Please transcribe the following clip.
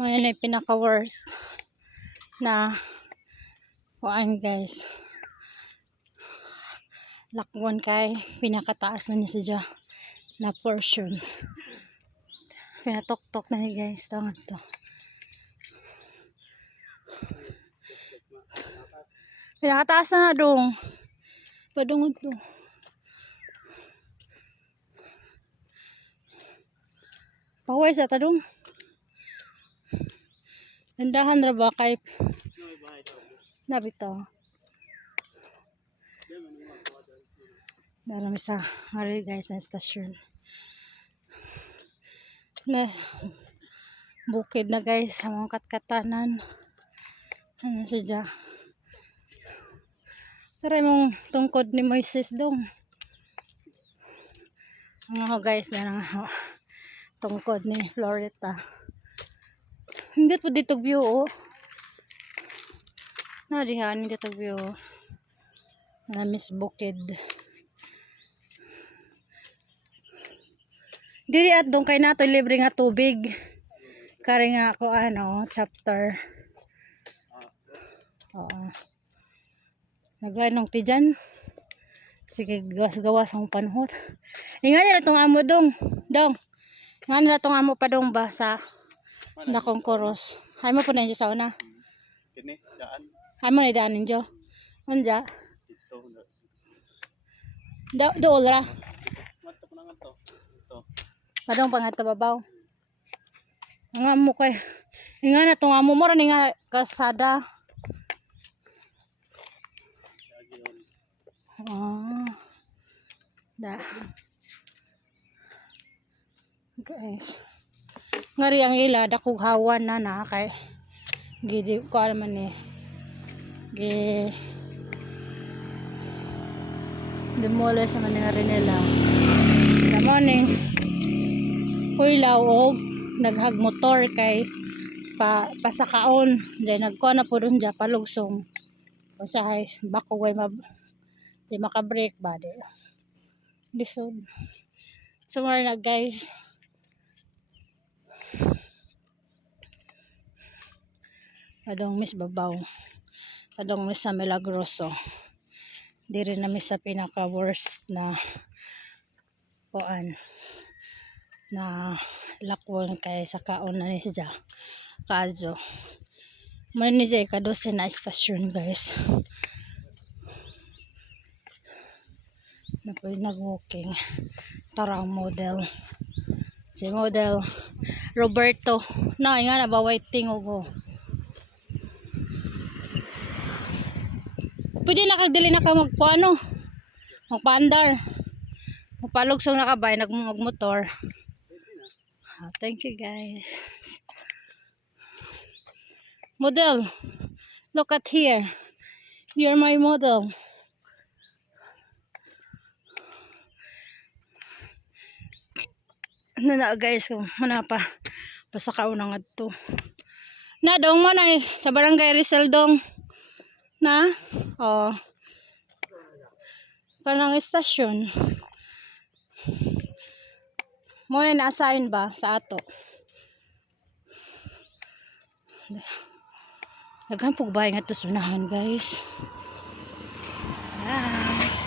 Muna na yung pinaka-worst na kuan guys. Lakwan kay pinakataas na niya siya na portion. Pinatok-tok na niya guys. Tangan to. Pinakataas na dong. Padungod to. Paway sa tadong. Nandahan ra ba kay nabitaw. Darami sa hari guys na stasyon. Na bukid na guys sa mga katkatanan. Ano siya? Tara mong tungkod ni Moises dong. Ano guys na tungkod ni Florita. Hindi po dito view oh. Narihan dito view. Na Miss Bukid. Diri at dong kay nato libre nga tubig. Kare nga ako ano chapter. Oo. Nagwanong ti dyan. Sige gawas-gawas ang panhot. Ingan nila tong amo dong. Dong. Ingan nila tong amo pa dong ba sa nakong koros. Hay mo po na sa una. Kini daan. Hay mo na daanin dyo. Unja. Ito. Dool ra. Mato ko na to. Ito. Padong pangato babaw. Ang amo kay. Ingan na tong amo mo ra ni nga kasada. Da. Guys. Ngari ang ila dakog hawan na kay gidi ko naman eh. Gi demolish man nga rin nila. Naman eh. Kuilaw og naghag motor kay pasakaon. Dahil nagkuha na po dun dyan palugsong. Usahay bako way di makabrake ba di lisod sumara na guys. Padong miss babaw, padong miss sa Milagroso, diri na miss sa pinaka worst na kuan na lakwon kay sa kaon na ni siya kazo man ni siya kadose na istasyon guys. Na po nag-walking tarang model si model Roberto na nga ba waiting og pwede na kagdili na ka magpaano magpaandar magpalugsong na ka ba nagmotor. Thank you guys. Model, look at here, you're my model. Ano na guys, mana pa pasakaw na nga to na dong mo na sa barangay Rizal dong na oh parang istasyon mo na na-assign ba sa ato naghampog bahay nga to sunahan guys.